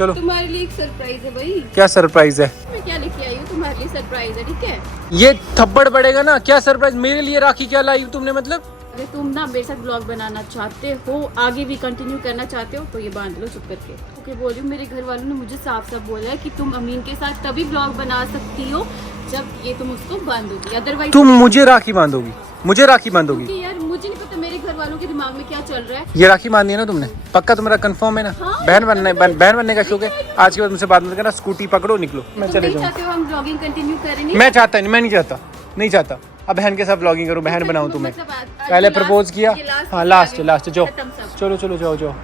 चलो तुम्हारे लिए एक सरप्राइज है भाई। क्या सरप्राइज है? मैं क्या लेके आई हूँ तुम्हारे लिए सरप्राइज है, ठीक है? ये थप्पड़ पड़ेगा ना। क्या सरप्राइज मेरे लिए? राखी क्या लाई तुमने? मतलब अगर तुम ना मेरे साथ ब्लॉग बनाना चाहते हो, आगे भी कंटिन्यू करना चाहते हो, तो ये बांध लो चुप करके। ओके बोल रही हूँ, मेरे घर वालों ने मुझे साफ साफ बोला है कि तुम अमीन के साथ तभी ब्लॉग बना सकती हो जब ये तुम उसको बांधोगी, अदरवाइज तुम मुझे राखी बांधोगी? मुझे राखी बांधोगी? यार मुझे नहीं पता मेरे घर वालों के दिमाग में क्या चल रहा है। ये राखी बांधी है ना तुमने? पक्का तुम्हारा कंफर्म है ना? हाँ, बहन बनने का शौक है? आज के बाद मुझसे बात मत करना। स्कूटी पकड़ो, निकलो। मैं तुम चले नहीं जाऊँ? चाहते हो हम ब्लॉगिंग कंटिन्यू करें? नहीं मैं चाहता नहीं, मैं नहीं चाहता। अब बहन के साथ ब्लॉगिंग करूँ, बहन बनाऊँ तुम्हें। पहले प्रपोज किया, हाँ लास्ट जाओ, चलो जाओ।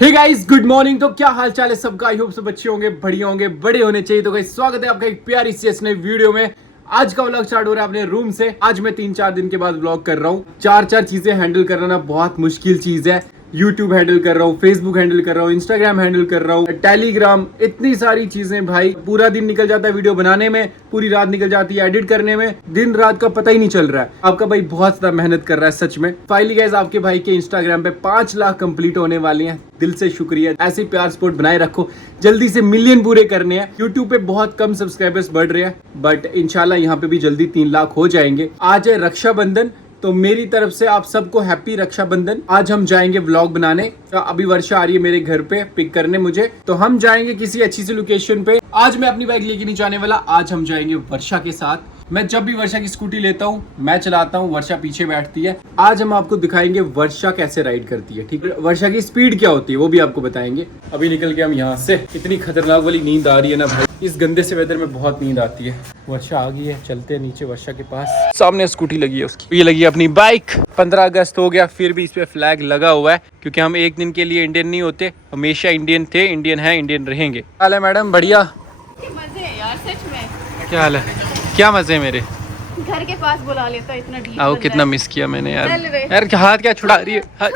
Hey guys, good morning. तो क्या हाल चाल है सबका? आई होप सब अच्छे होंगे, बढ़िया होंगे, बड़े होने चाहिए। तो गाइस स्वागत है आपका एक प्यारी सी नई वीडियो में। आज का व्लॉग स्टार्ट हो रहा है अपने रूम से। आज मैं 3-4 दिन के बाद व्लॉग कर रहा हूँ। 4 चीजें हैंडल करना बहुत मुश्किल चीज है। YouTube हैंडल कर रहा हूँ, Facebook हैंडल कर रहा हूँ, Instagram हैंडल कर रहा हूँ, टेलीग्राम, इतनी सारी चीजें भाई। पूरा दिन निकल जाता है वीडियो बनाने में, पूरी रात निकल जाती है एडिट करने में, दिन रात का पता ही नहीं चल रहा है। आपका भाई बहुत ज्यादा मेहनत कर रहा है सच में। फाइनली गाइस आपके भाई के Instagram पे 5 लाख कंप्लीट होने वाले हैं। दिल से शुक्रिया। ऐसे प्यार सपोर्ट बनाए रखो, जल्दी से मिलियन पूरे करने हैं। YouTube पे बहुत कम सब्सक्राइबर्स बढ़ रहे हैं, बट इंशाल्लाह यहाँ पे भी जल्दी 3 लाख हो जाएंगे। आज है रक्षाबंधन, तो मेरी तरफ से आप सबको हैप्पी रक्षाबंधन। आज हम जाएंगे व्लॉग बनाने। तो अभी वर्षा आ रही है मेरे घर पे पिक करने मुझे, तो हम जाएंगे किसी अच्छी सी लोकेशन पे। आज मैं अपनी बाइक लेके नहीं जाने वाला, आज हम जाएंगे वर्षा के साथ। मैं जब भी वर्षा की स्कूटी लेता हूँ, मैं चलाता हूँ, वर्षा पीछे बैठती है। आज हम आपको दिखाएंगे वर्षा कैसे राइड करती है, ठीक है? वर्षा की स्पीड क्या होती है वो भी आपको बताएंगे। अभी निकल के हम यहाँ से। इतनी खतरनाक वाली नींद आ रही है ना भाई, इस गंदे से वेदर में बहुत नींद आती है। वर्षा आ गई है, चलते हैं नीचे वर्षा के पास। सामने स्कूटी लगी है उसकी, ये लगी है अपनी बाइक। 15 अगस्त हो गया, फिर भी इस पे फ्लैग लगा हुआ है, क्योंकि हम एक दिन के लिए इंडियन नहीं होते, हमेशा इंडियन थे, इंडियन है, इंडियन रहेंगे। हाल है मैडम? बढ़िया। मजे है यार सच में। क्या हाल है? क्या मजे मेरे? घर के पास बुला लेता इतना डीप। आओ, कितना मिस किया मैंने यार। यार हाथ क्या छुड़ा रही है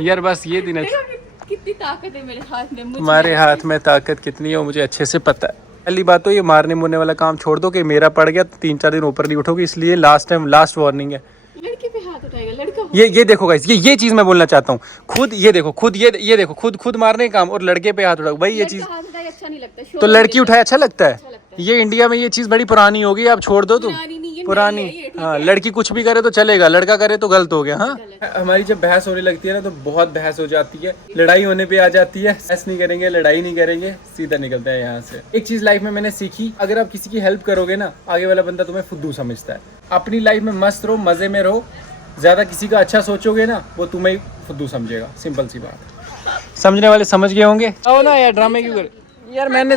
यार? बस ये दिन है। कितनी ताकत है मेरे हाथ में। हमारे हाथ में ताकत कितनी है वो मुझे अच्छे से पता है। पहली बात तो ये मारने मुरने वाला काम छोड़ दो कि मेरा पड़ गया तो 3-4 दिन ऊपर नहीं उठोगे, इसलिए लास्ट वार्निंग है। लड़के पे हाथ उठाएगा लड़का? ये देखो गाइस, ये चीज मैं बोलना चाहता हूँ। खुद ये देखो, ये देखो, खुद मारने का काम और लड़के पे हाथ उठाओ भाई, ये चीज अच्छा नहीं लगता। तो लड़की उठाए अच्छा लगता है? ये इंडिया में ये चीज बड़ी पुरानी होगी, आप छोड़ दो तुम। पुरानी हाँ, लड़की कुछ भी करे तो चलेगा, लड़का करे तो गलत हो गया। हाँ, हमारी जब बहस होने लगती है ना तो बहुत बहस हो जाती है, लड़ाई होने पे आ जाती है। बहस नहीं करेंगे, लड़ाई नहीं करेंगे, सीधा निकलता है यहाँ से। एक चीज लाइफ में मैंने सीखी, अगर आप किसी की हेल्प करोगे ना, आगे वाला बंदा तुम्हें फुद्दू समझता है। अपनी लाइफ में मस्त रहो, मजे में रहो। ज्यादा किसी का अच्छा सोचोगे ना, वो तुम्हें फुद्दू समझेगा। सिंपल सी बात। समझने वाले समझ गए होंगे। आओ ना यार, ड्रामे क्यों कर यार? मैंने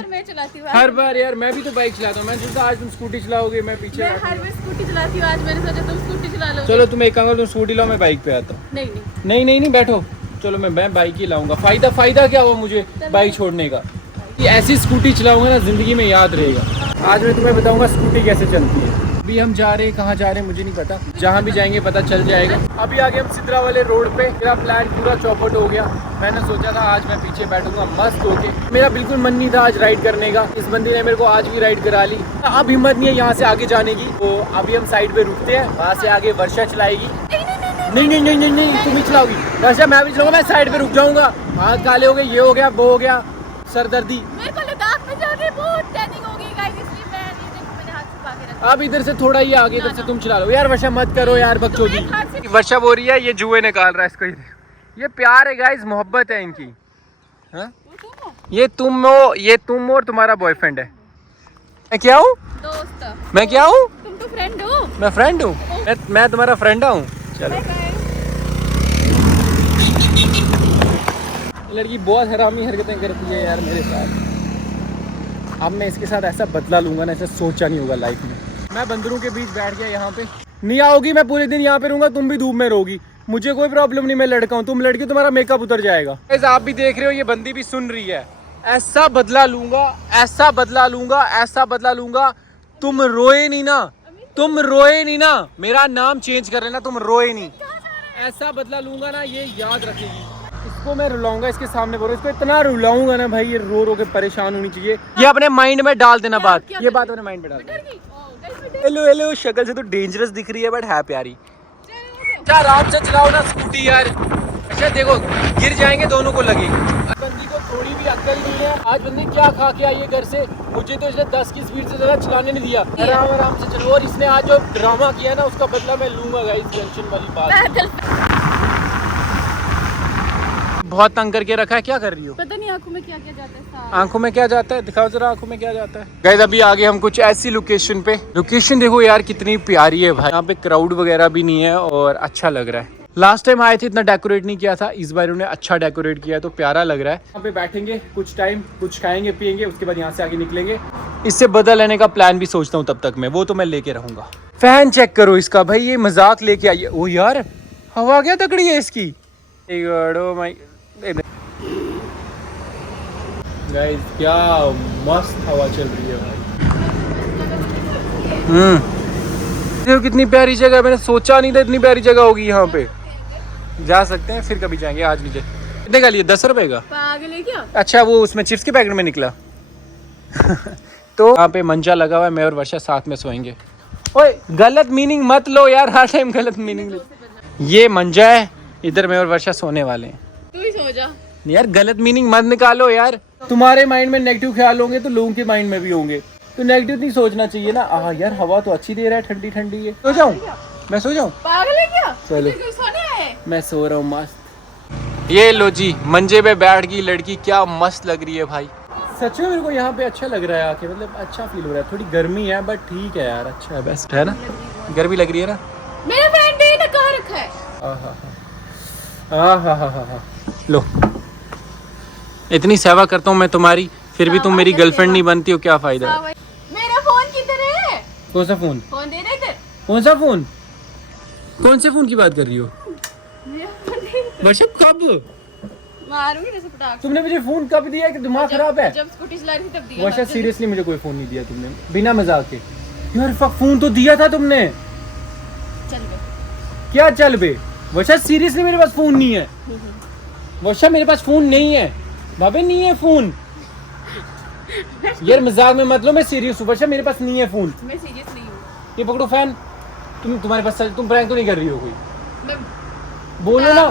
हर बार यार, मैं भी तो बाइक चलाता हूँ। मैं सोचा आज तुम स्कूटी चलाओगे, मैं पीछे हर बार स्कूटी चलाती हूँ, आज मैंने सोचा तुम स्कूटी चला लो। चलो तुम एक काम करो, तुम स्कूटी लाओ, मैं बाइक पे आता हूँ। नहीं बैठो, चलो मैं बाइक ही लाऊंगा। फायदा क्या हुआ मुझे बाइक छोड़ने का? कि ऐसी स्कूटी चलाऊंगा ना, जिंदगी में याद रहेगा। आज मैं तुम्हें बताऊंगा स्कूटी कैसे चलती है। अभी हम जा रहे हैं, कहाँ जा रहे हैं मुझे नहीं पता, जहाँ भी जाएंगे पता चल जाएगा। अभी आगे हम सिद्रा वाले रोड पे। मेरा प्लान पूरा चौपट हो गया। मैंने सोचा था आज मैं पीछे बैठूंगा मस्त होके, मेरा बिल्कुल मन नहीं था आज राइड करने का। इस बंदे ने मेरे को आज भी राइड करा ली। अब हिम्मत नहीं है यहाँ से आगे जाने की, तो अभी हम साइड पे रुकते हैं। वहाँ से आगे वर्षा चलाएगी। नहीं तुम ही चलाओगी वर्षा, मैं भी चलाऊंगा। मैं साइड पे रुक जाऊंगा, हाथ काले हो गए, ये हो गया, वो हो गया, सरदर्दी। अब इधर से थोड़ा ही आगे, इधर से तुम चला लो यार। वर्षा मत करो यार बकचोदी। वर्षा बोल रही है ये जुए निकाल रहा है इसको। ये प्यार है गाइस, मोहब्बत है इनकी। हाँ? ये तुम और तुम्हारा बॉयफ्रेंड है। मैं क्या हूँ? दोस्त। मैं क्या हूँ? तुम तो फ्रेंड हो। मैं फ्रेंड हूँ? मैं तुम्हारा फ्रेंड हूँ। चलो। लड़की बहुत हरामी हरकतें करती है यार मेरे साथ। अब मैं इसके साथ ऐसा बदला लूंगा ना, ऐसा सोचा नहीं होगा लाइफ में। मैं बंदरों के बीच बैठ गया यहाँ पे। नहीं आओगी, मैं पूरे दिन यहाँ पे रहूंगा, तुम भी धूप में रहोगी, मुझे कोई प्रॉब्लम नहीं। मैं लड़का हूँ, तुम लड़की, तुम्हारा मेकअप उतर जाएगा। ऐसा आप भी देख रहे हो, ये बंदी भी सुन रही है। ऐसा बदला लूंगा, ऐसा बदला लूंगा। तुम रोए नहीं ना, मेरा नाम चेंज कर लेना, तुम रोए नहीं। ऐसा बदला लूंगा ना, ये याद रखेगी। इसको मैं रुलाऊंगा, इसके सामने बोलो, इसको इतना रुलाऊंगा ना भाई, ये रो के परेशान होनी चाहिए। ये अपने माइंड में डाल देना बात, ये बात अपने माइंड में डाल देना। हेलो, शक्ल से तो डेंजरस दिख रही है बट है प्यारी। आराम से चलाओ ना स्कूटी यार। अच्छा देखो, गिर जाएंगे, दोनों को लगेगी। बंदी को थोड़ी भी अक्ल नहीं है। आज बंदे क्या खा के आई है घर से, मुझे तो इसने 10 की स्पीड से ज़्यादा चलाने नहीं दिया। आराम आराम से चलो। और इसने आज जो ड्रामा किया ना उसका बदला मैं लूंगा गाइस, टेंशन वाली बात। बहुत तंग करके रखा है, क्या कर रही हो? पता नहीं आंखों में क्या क्या जाता है। आंखों में क्या जाता है? दिखाओ जरा आंखों में क्या जाता है। गाइस अभी आगे हम कुछ ऐसी लोकेशन पे, लोकेशन देखो यार कितनी प्यारी है भाई। यहाँ पे क्राउड वगैरह भी नहीं है और अच्छा लग रहा है। लास्ट टाइम आए थे इतना डेकोरेट नहीं किया था, इस बार उन्होंने अच्छा डेकोरेट किया है तो प्यारा लग रहा है। यहाँ पे बैठेंगे कुछ टाइम, कुछ खाएंगे पियेंगे, उसके बाद यहाँ से आगे निकलेंगे। इससे बदल लेने का प्लान भी सोचता हूँ तब तक मैं, वो तो मैं लेके रहूंगा। फैन चेक करो इसका भाई, ये मजाक लेके आई है। ओ यार हवा क्या तकड़ी है इसकी। गाइस क्या मस्त हवा चल रही है भाई। देखो कितनी प्यारी जगह है, मैंने सोचा नहीं था इतनी प्यारी जगह होगी। यहाँ पे जा सकते हैं, फिर कभी जाएंगे, आज नहीं जाए। कितने का लिया? 10 रुपए का। पागल है क्या? अच्छा वो उसमें चिप्स के पैकेट में निकला। तो यहाँ पे मंजा लगा हुआ है, मैं और वर्षा साथ में सोएंगे। ओए गलत मीनिंग मत लो यार, हर टाइम गलत मीनिंग लो। ये मंजा है, इधर मैं और वर्षा सोने वाले हैं। तू ही सो जा यार, गलत मीनिंग मत निकालो यार। तुम्हारे माइंड में नेगेटिव ख्याल होंगे तो लोगों के माइंड में भी होंगे, तो नेगेटिव नहीं सोचना चाहिए ना। यार हवा तो अच्छी दे रहा है, ठंडी ठंडी है। सो जाऊं? मैं सो जाऊं? पागल है क्या? चलो सोने आए? मैं सो रहा हूँ मस्त। ये लो जी, मंजे पे बैठ गई लड़की, क्या मस्त लग रही है भाई। सच में मेरे को यहाँ पे अच्छा लग रहा है आके, मतलब अच्छा फील हो रहा है। थोड़ी गर्मी है बट ठीक है यार, अच्छा है, बेस्ट है ना। गर्मी लग रही है ना। मेरा फ्रेंड डे ने कहाँ रखा है? लो इतनी सेवा करता हूँ मैं तुम्हारी, फिर भी तुम मेरी गर्लफ्रेंड नहीं बनती हो, क्या फायदा है? मेरा फोन किधर है? कौन सा फोन? फोन दे रहे इधर। कौन सा फोन? कौन से फोन की बात कर रही हो वर्षा? कब मारूंगी ना पटाख। तुमने मुझे फोन कब दिया कि दिमाग खराब है? जब स्कूटी चला रही थी तब दिया। वर्षा सीरियसली मुझे कोई फोन नहीं दिया तुमने, बिना मजाक के। यार फोन तो दिया था तुमने। चल बे। क्या चल बे? वर्षा सीरियसली मेरे पास फोन नहीं है। वर्षा मेरे पास फोन नहीं है, भाभी नहीं है फोन। यार मजाक में मत लो, मैं सीरियस हूँ। वर्षा मेरे पास नहीं है फोन। मैं सीरियस नहीं हूँ। ये पकड़ो फैन। तुम्हारे पास, तुम प्रैंक तो नहीं कर रही हो कोई? मैं बोलो ना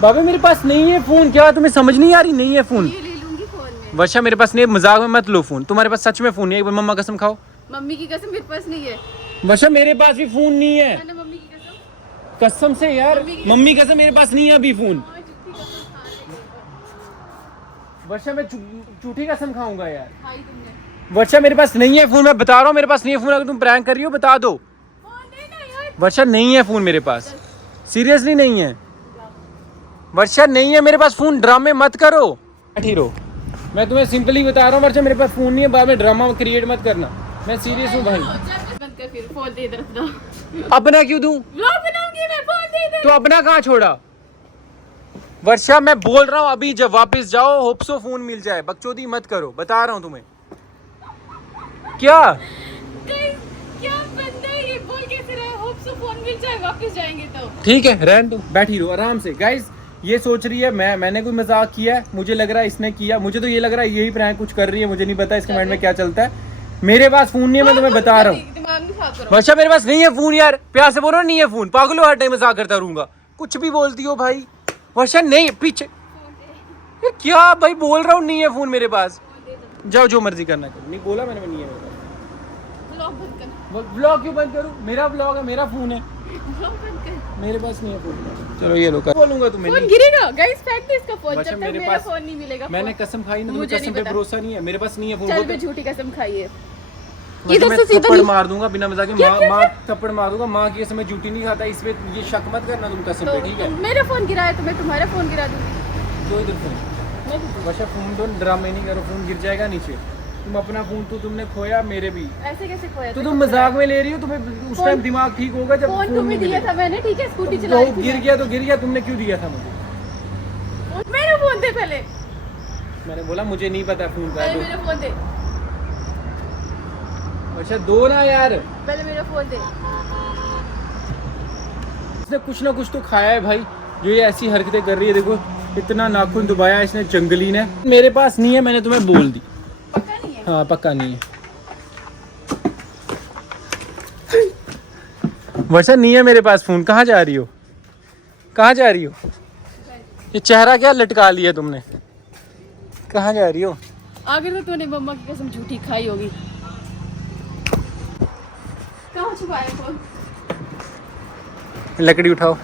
बाबा, मेरे पास नहीं है फोन। क्या तुम्हें समझ नहीं आ रही? नहीं है फोन। ये ले लूंगी फोन में। वर्षा मेरे पास नहीं है, मजाक में मत लो फोन। तुम्हारे पास सच में फोन नहीं है? मम्मा कसम खाओ। मम्मी की कसम मेरे पास नहीं है। वर्षा मेरे पास भी फोन नहीं है, मम्मी की कसम। कसम से यार, मम्मी कसम मेरे पास नहीं है अभी फोन। वर्षा मैं झूठी कसम खाऊंगा यार। वर्षा मेरे पास नहीं है फोन, मैं बता रहा हूँ मेरे पास नहीं है फोन। अगर तुम प्रैंक कर रही हो बता दो। वर्षा नहीं है फोन मेरे पास, सीरियसली नहीं है। वर्षा नहीं है मेरे पास फोन, ड्रामे मत करो। बैठी रहो, मैं तुम्हें सिंपली बता रहा हूँ वर्षा मेरे पास फोन नहीं है। बाद में ड्रामा क्रिएट मत करना, मैं सीरियस हूँ भाई। फिर फोन दे इधर अपना। अपना क्यों दूं? व्लॉग बनाऊंगी मैं, फोन दे इधर। तो अपना कहाँ छोड़ा? वर्षा मैं बोल रहा हूँ अभी जब वापस जाओ, होप सो फोन मिल जाए। बकचोदी मत करो, बता रहा हूँ तुम्हें। क्या क्या बंदा है ये? बोल कैसे रहा है? होप सो फोन मिल जाए, वापस जाएंगे तो। ठीक है रहने दो, बैठी रहो आराम से। गाइस ये सोच रही है मैंने कोई मजाक किया है, मुझे लग रहा है इसने किया। मुझे तो ये लग रहा है यही प्रैंक कुछ कर रही है, मुझे नहीं पता इसके माइंड में क्या चलता है। मेरे पास फोन नहीं है, मैं तुम्हें बता रहा हूँ। वर्षा मेरे पास नहीं है फोन यार, प्यार से बोलो नहीं है फोन। पागलो हर टाइम मजाक करता रहूंगा, कुछ भी बोलती हो भाई। वर्षा नहीं, पीछे ये क्या भाई बोल रहा हूँ, नहीं है फोन मेरे पास। जाओ जो मर्जी करना करो। नहीं बोला मैंने, नहीं है मेरे पास। ब्लॉग क्यों बंद करूँ? मेरा ब्लॉग है, मेरा फोन है, मेरे पास नहीं है फोन। चलो ये लो, बोलूंगा तुम्हें। फोन गिरेगा गाइस, फेंक दे इसका फोन जब तक मेरे मेरा पास फोन नहीं मिलेगा। मैंने कसम खाई ना, तुम्हें कसम पे भरोसा नहीं है। मेरे पास नहीं है फोन। चल मैं झूठी कसम खाई है। ये तो थप्पड़ मार दूंगा बिना मजाक के। माँ थप्पड़ मार दूंगा। माँ की कसम झूठी नहीं खाता, इस पे ये शक मत करना तुम कसम पे, ठीक है? मेरा फोन गिराया तो मैं तुम्हारा फोन गिरा दूंगी। दो इधर फोन। वर्षा फोन तो ड्रामे नहीं करो, फोन गिर जाएगा नीचे। तुम अपना फोन तो तुमने खोया, मेरे भी। ऐसे कैसे खोया? तो तुम मजाक में ले रही हो, तुम्हें उस टाइम दिमाग ठीक होगा जब फोन तुम्हें दिया था मैंने, ठीक है? स्कूटी चला रही थी। गिर गया तो गिर गया, तुमने क्यों दिया था मुझे? मेरा फोन दे पहले। मैंने बोला मुझे नहीं पता फोन का। मेरा फोन दे। अच्छा दो ना यार, पहले मेरा फोन दे। इसने कुछ ना कुछ तो खाया है भाई, जो ये ऐसी हरकतें कर रही है। देखो इतना नाखून दबाया इसने जंगली ने। मेरे पास नहीं है, मैंने तुम्हें बोल दी। पक्का नहीं है? हाँ पक्का नहीं है। वर्षा नहीं है मेरे पास फोन। कहाँ जा रही हो? कहाँ जा रही हो? ये चेहरा क्या लटका लिया तुमने? कहाँ जा रही हो? अगर तो तूने मम्मा की कसम झूठी खाई होगी। कहाँ छुपाया फोन? लकड़ी उठाओ,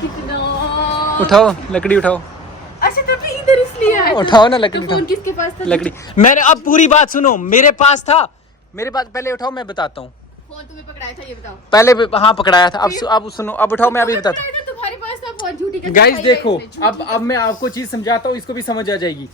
कितना उठाओ लकड़ी उठाओ, अच्छा तो भी इधर इसलिए आया था। उठाओ ना लकड़ी, तो फोन उठाओ किसके पास था? लकड़ी। मैंने अब पूरी बात सुनो, मेरे पास था, मेरे पास। पहले उठाओ, मैं बताता हूँ। फोन तुम्हें पकड़ाया था ये बताओ। पहले हाँ पकड़ाया था। अब सुनो, अब उठाओ, मैं अभी बताता हूँ। तुम्हारे पास था फोन, झूठी कसम गाइस खाई है देखो, इसने, झूठी अब मैं आपको चीज समझाता हूँ, इसको भी समझ आ जाएगी।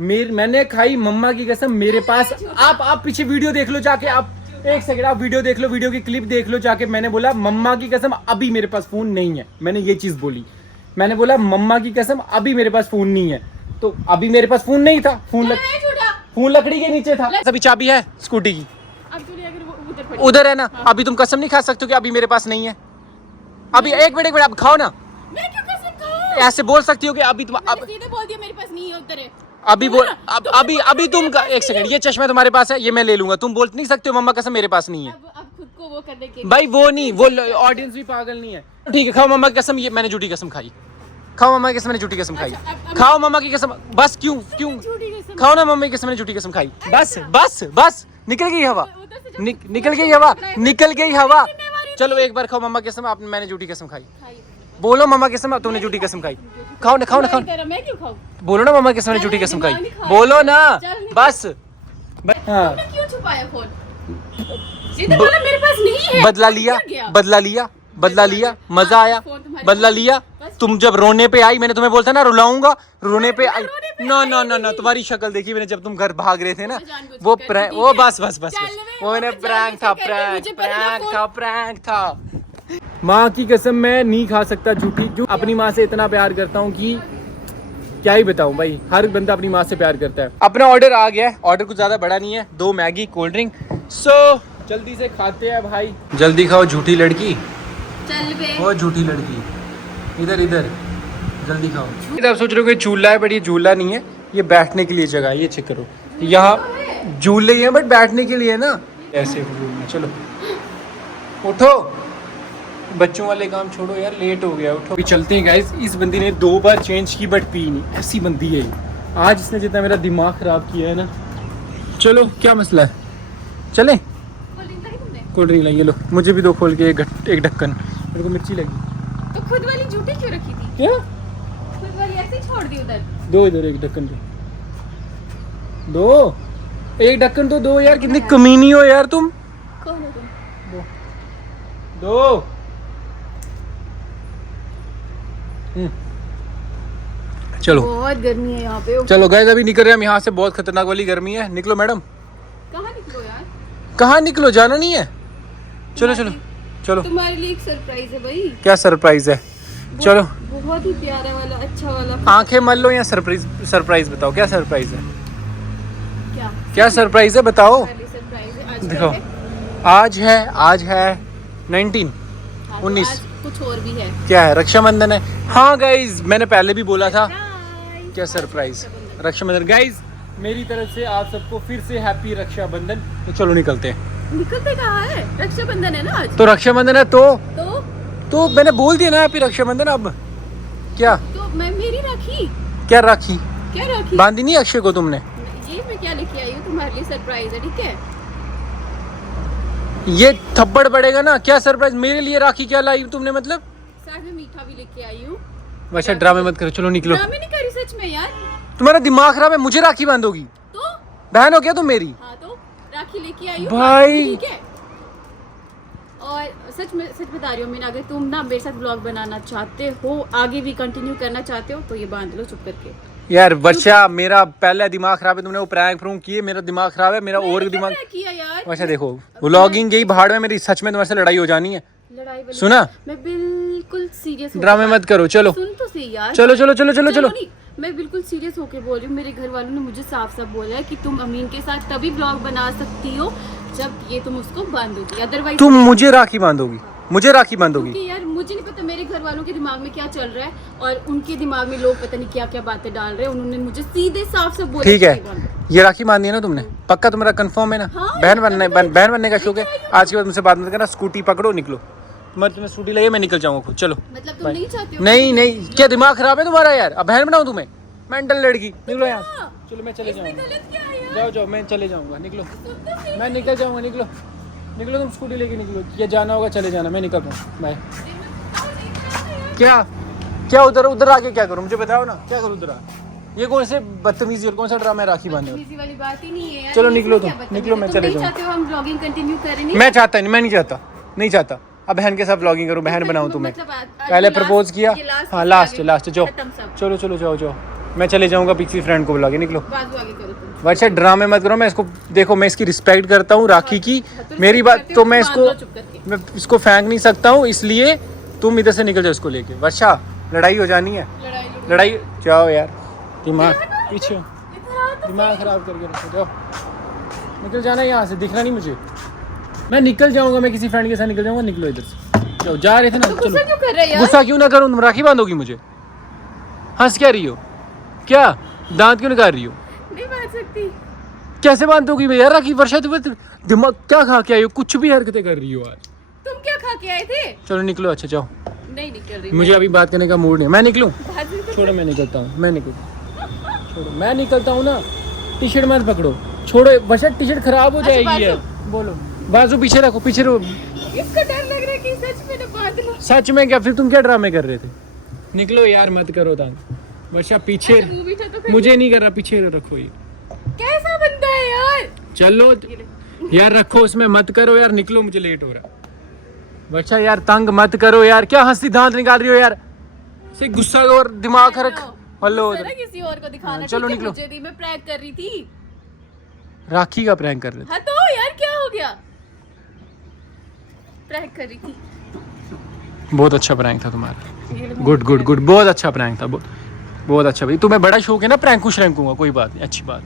मैंने खाई मम्मा की कसम, मेरे पास। आप पीछे वीडियो देख लो जाके, आप एक सेकंड, आप वीडियो देख लो, वीडियो की क्लिप देख लो जाके। मैंने बोला मम्मा की कसम अभी मेरे पास फोन नहीं है, मैंने ये चीज बोली। मैंने बोला मम्मा की कसम अभी मेरे पास फोन नहीं है, तो अभी मेरे पास फोन नहीं था। फोन लकड़ी के नीचे था। अभी चाबी है स्कूटी की, अब तूने अगर वो उधर पड़ी उधर है ना। अभी तुम कसम नहीं खा सकते हो कि अभी मेरे पास नहीं है। अभी एक मिनट अब खाओ ना, मैं क्यों कसम खाऊं? ऐसे बोल सकती हो कि अभी तुम मैंने सीधे बोल दिया मेरे पास नहीं है, उधर है। अभी बोल अभी तुम एक सेकंड, ये चश्मा तुम्हारे पास है, ये मैं ले लूंगा। तुम बोल नहीं सकते हो मम्मा कसम मेरे पास नहीं है। अब खुद को वो करने के भाई वो नहीं, वो ऑडियंस भी पागल नहीं है। ठीक है, खाओ मम्मा की कसम, ये मैंने झूठी कसम खाई। खाओ मम्मा की कसम, मैंने झूठी कसम खाई। खाओ मम्मा की कसम, बस क्यों क्यों? झूठी कसम। खाओ ना मम्मा की कसम, मैंने झूठी कसम खाई। बस बस बस, निकल गई हवा, निकल गई हवा, निकल गई हवा। चलो एक बार खाओ मम्मा की कसम, आपने, मैंने झूठी कसम खाई। बोलो मम्मा की कसम, तुमने झूठी कसम खाई। खाओ ना, खाओ ना, खाओ। मैं क्यों खाऊं? बोलो ना मम्मा की कसम, मैंने झूठी कसम खाई। बोलो ना, बस। हाँ, तुमने क्यों छुपाया फोन? सीधे बोला मेरे पास नहीं है। बदला लिया, बदला लिया, बदला लिया, मजा आया, बदला लिया। तुम जब रोने पे आई, मैंने तुम्हें बोलता ना रुलाऊंगा, रोने पे आई। नो नो नो नो, तुम्हारी शक्ल देखी मैंने जब तुम घर भाग रहे थे ना, वो प्रैंक, वो बस बस बस, वो मैंने प्रैंक था, प्रैंक था। माँ की कसम मैं नहीं खा सकता झूठी, जो अपनी माँ से इतना प्यार करता हूँ कि क्या ही बताऊँ भाई। हर बंदा अपनी माँ से प्यार करता है। अपना ऑर्डर आ गया है, ऑर्डर कुछ ज्यादा बड़ा नहीं है, 2 मैगी, कोल्ड ड्रिंक। सो जल्दी से खाते हैं भाई, जल्दी खाओ झूठी लड़की। चल बे। वो झूठी लड़की, इधर इधर, जल्दी खाओ। आप सोच रहे हो कि झूला है, बट ये झूला नहीं है, ये बैठने के लिए जगह है। ये चेक करो, यहाँ झूले ही हैं बट बैठने के लिए ना, ऐसे झूलना। चलो उठो, बच्चों वाले काम छोड़ो यार, लेट हो गया, उठो। अभी चलते हैं गाइस। इस बंदी ने 2 बार चेंज की बट पी नहीं, ऐसी बंदी है ये। आज इसने जितना मेरा दिमाग खराब किया है ना। चलो क्या मसला है, चले। कोल्ड ड्रिंक लाइए, लो मुझे भी 2 खोल के, एक ढक्कन, मेरे को मिर्ची लगी। तो खुद वाली झूठी क्यों रखी थी? क्या खुद वाली ऐसे ही छोड़ दी उधर? 2 इधर, एक ढक्कन पे 2, एक ढक्कन तो 2 यार, कितनी कमीनी हो यार तुम। कौन है तुम? 2 चलो बहुत गर्मी है यहाँ पे। चलो गाइस, अभी निकल रहे हैं हम यहाँ से। बहुत खतरनाक वाली गर्मी है। निकलो मैडम। कहाँ निकलो यार? कहाँ निकलो, जाना नहीं है? चलो चलो चलो। तुम्हारे लिए एक सरप्राइज है भाई। क्या सरप्राइज है? चलो। बहुत ही प्यारा वाला, अच्छा वाला। आंखें मल लो या सरप्राइज बताओ, क्या सरप्राइज है? क्या सरप्राइज है बताओ। सरप्राइज है। आज देखो, आज है 19 कुछ और भी है। क्या है? रक्षाबंधन है। हाँ गाइज, मैंने पहले भी बोला था। क्या सरप्राइज? रक्षाबंधन। गाइज मेरी तरफ से आप सबको फिर से हैप्पी रक्षाबंधन। तो चलो निकलते हैं। निकलते कहाँ है? रक्षाबंधन है ना आज। तो रक्षाबंधन है तो मैंने बोल दिया ना हैप्पी रक्षाबंधन। अब क्या? तो मैं मेरी राखी। क्या राखी? क्या राखी? बांधी नहीं अक्षय को तुमने? ये मैं क्या लेके आई हूँ तुम्हारे लिए, सरप्राइज है, ठीक है? ये थप्पड़ पड़ेगा ना। क्या सरप्राइज? मेरे लिए राखी क्या लाई तुमने? मतलब साथ में मीठा भी लेके आई हूँ। वैसे ड्रामे मत करो, चलो निकलो। ड्रामे नहीं करी सच में यार। तुम्हारा दिमाग खराब है, मुझे राखी बांधोगी? तो बहन हो क्या तुम मेरी? हाँ तो राखी लेके आई हूँ भाई। ठीक है। और सच बता रही हूँ मीना, अगर तुम ना मेरे साथ ब्लॉग बनाना चाहते हो, आगे भी कंटिन्यू करना चाहते हो, तो ये बांध लो चुप करके। यार बच्चा, मेरा पहला दिमाग खराब है। तुमने वो प्रैंक किए, मेरा दिमाग खराब है। मेरा और दिमाग किया यार। वैसे देखो, व्लॉगिंग गई भाड़ में, मेरी सच में तुम्हारे से लड़ाई हो जानी है। लड़ाई सुना? मैं बिल्कुल सीरियस। ड्रामे मत करो, चलो सुन तो सही यार। चलो चलो चलो चलो चलो। नहीं, मैं बिल्कुल सीरियस होके बोल रही हूँ। मेरे घर वालों ने मुझे साफ साफ बोला है कि तुम अमीन के साथ तभी ब्लॉग बना सकती हो जब ये तुम उसको बांधोगी, अदरवाइज तुम मुझे राखी बांधोगी, मुझे राखी बांधोगी। क्योंकि यार मुझे नहीं पता मेरे घर वालों के दिमाग में क्या चल रहा है, और उनके दिमाग में लोग पता नहीं क्या क्या बातें डाल रहे हैं। उन्होंने मुझे सीधे साफ साफ बोला। ठीक है, ये राखी बांधी है ना तुमने? पक्का तुम्हारा कंफर्म है ना? हाँ, बहन बनने का शौक है। आज के बाद मुझसे बात मत करना। स्कूटी पकड़ो, निकलो। तुम्हें स्कूटी लाइए, मैं निकल जाऊंगा खुद। चलो मतलब तुम नहीं चाहते हो? नहीं, क्या दिमाग खराब है तुम्हारा यार? अब बहन बनाऊं तुम्हें? मेंटल लड़की, निकलो यहाँ से। चलो मैं चले इसमें जाऊंगा। गलत क्या है यार? जाओ जाओ, मैं चले जाऊंगा, निकलो। सुन तो सही। मैं निकल जाऊंगा, निकलो निकलो, तुम स्कूटी लेके निकलो, ये जाना होगा चले जाना, मैं निकल रहा हूँ, बाय। क्या क्या उधर उधर आके क्या करूँ, मुझे बताओ ना, क्या करूँ उधर आके? ये कौन से बदतमीजी और कौन सा ड्रामा है राखी बांधने बदतमीजी वाली बात ही नहीं है यार। चलो ये निकलो इसमें तुम, क्या बदतमीजी निकलो, है? मैं तुम चले नहीं जाऊंगा। चाहते हो हम ब्लॉगिंग कंटिन्यू करें? नहीं मैं चाहता नहीं, मैं नहीं चाहता, नहीं चाहता। अब बहन के साथ ब्लॉगिंग करूँ, बहन बनाऊँ तुम्हें। मतलब आज पहले ये प्रपोज last- किया, ये last हाँ से लास्ट आगे लास्ट, जाओ खत्म सब। चलो चलो, जाओ जाओ, मैं चले जाऊंगा, पिछली फ्रेंड को बुला के, निकलो। बाजू आगे करो तुम। वैसे ड्रामे मत करो, मैं इसको देखो, मैं इसकी रिस्पेक्ट करता हूँ राखी की, तो मेरी respect बात करती तो हूँ, मैं बांध इसको लो चुप करके। मैं इसको फेंक नहीं सकता हूँ, इसलिए तुम इधर से निकल जाओ इसको लेके। वर्षा लड़ाई हो जानी है, लड़ाई, जाओ यार, दिमाग पीछे, दिमाग खराब करके रखो, जाओ निकल जाना यहाँ से, दिखना नहीं मुझे, मैं निकल जाऊंगा, मैं किसी फ्रेंड के साथ निकल जाऊंगा, निकलो इधर से, जाओ, जा रहे थे ना, तो गुस्सा चलो। क्यों कर रहे हैं यार? गुस्सा क्यों ना करूँ, तुम राखी बांधोगी मुझे, हंस क्या रही हो, क्या दांत क्यों निकाल रही हो, नहीं बांध सकती। कैसे बांधोगी भैया राखी? वर्षा तुम्हें दिमाग क्या खा के आई हो, कुछ भी हरकतें कर रही हो आज। तुम क्या खा के आए थे? चलो निकलो, अच्छा जाओ, नहीं निकल रही। मुझे अभी बात करने का मूड नहीं है, मैं निकलूं? बाजू को- छोड़ो, मैं निकलता हूँ, मैं निकलता, छोड़ो, मैं निकलता हूँ ना, टी शर्ट मत पकड़ो, छोड़ो, वर्षा टी शर्ट खराब हो अच्छा, जाएगी है। बोलो, बाजू पीछे रखो, पीछे रखो। इसको डर लग रहा है कि सच में ना बांध लो। सच में क्या? फिर तुम क्या ड्रामे कर रहे थे? निकलो यार, मत करो तंग, वर्षा पीछे, अच्छा, मुंह मीठा तो कर। मुझे नहीं कर रहा, पीछे रखो ये, कैसा बंदा है यार? चलो यार, रखो उसमें, मत करो यार, निकलो, मुझे लेट हो रहा। वर्षा यार तंग मत करो यार, क्या हंसी दांत निकाल रही हो यार, से गुस्सा और दिमाग रख। हेलो, गुस्सा ना किसी और को दिखाना। चलो ठीक है, निकलो। मुझे नहीं, मैं प्रैंक कर रही थी। राखी का प्रैंक कर रहे थे। हाँ तो यार क्या हो गया? प्रैंक कर रही थी। बहुत अच्छा प्रैंक था तुम्हारा, ये लो, गुड गुड गुड, बहुत अच्छा प्रैंक था, बहुत अच्छा भाई, तुम्हें बड़ा शौक है ना प्रैंक कुछ रैंकूंगा, कोई बात नहीं, अच्छी बात,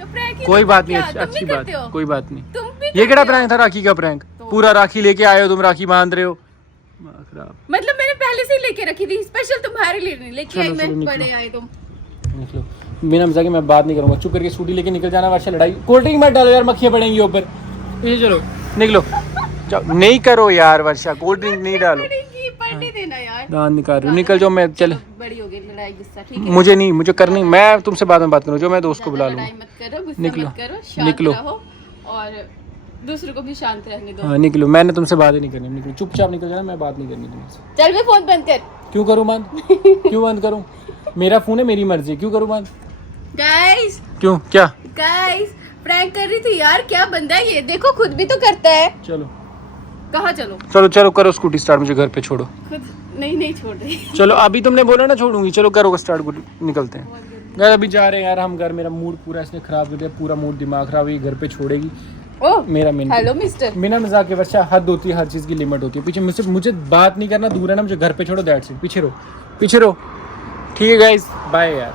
तो प्रैंक ही कोई तो बात क्या? नहीं, तुम अच्छी भी बात, करते हो? कोई बात नहीं। तुम भी ये करते केड़ा हो? प्रैंक था? राखी का प्रैंक, तो- पूरा राखी लेके आए हो तुम, राखी बांध रहे हो, दिमाग खराब। मतलब मैंने पहले से ही लेके रखी थी, स्पेशल तुम्हारे लिए नहीं लेके आई चलो, मैं। चलो, निकलो। बड़े आए तुम। निकलो, बिना मजा के मैं बात नहीं करूंगा, चुप करके स्कूटी लेके निकल जाना। वर्षा लड़ाई, कोल्ड ड्रिंक मत डालो यार, मक्खियां पड़ेंगी ऊपर, ये चलो निकलो, जाओ, नहीं करो यार वर्षा, कोल्ड ड्रिंक नहीं डालो, पड़ेगी, पढ़ने देना यार। दांत निकाल रही हो, निकल जाओ, मैं चले, बड़ी हो गई लड़ाई, गुस्सा, ठीक है? मुझे नहीं, मुझे करनी, मैं तुमसे बाद में बात करूँ, जो मैं दोस्त को बुला लड़ाई लूँ। मत करो, गुस्सा निकलो, मत करो, शांत निकलो। रहो और दूसरों को भी शांत रहने दो। हाँ निकलो, मैंने तुमसे बात ही नहीं करनी, निकलो, चुपचाप निकल जाना, मैं बात नहीं करनी तुमसे। चल मैं फोन बंद कर। क्यों करूँ बंद? क्यों बंद करूँ? मेरा फोन है, मेरी मर्जी, क्यों करूँ बंद? गाइस क्यों, क्या? गाइस प्रैंक कर रही थी यार, क्या बंदा है ये, देखो खुद भी तो करता है। चलो कहाँ चलो? चलो चलो, करो स्कूटी स्टार्ट, मुझे घर पे छोड़ो। खुद नहीं छोड़ रही। चलो, अभी तुमने बोला ना छोड़ूंगी, चलो करो स्टार्ट, निकलते हैं यार, अभी जा रहे हैं यार हम घर, मेरा मूड पूरा इसने खराब कर दिया, पूरा मूड दिमाग खराब हुई, घर पे छोड़ेगी ओह मेरा मेन। Hello mister. बिना मजाक के वर्षा, हद होती है, हर चीज़ की लिमिट होती है, पीछे मुझे बात नहीं करना, दूर है ना, मुझे घर पे छोड़ो, दैट्स इट, पीछे रहो, ठीक है गाइस, बाय यार।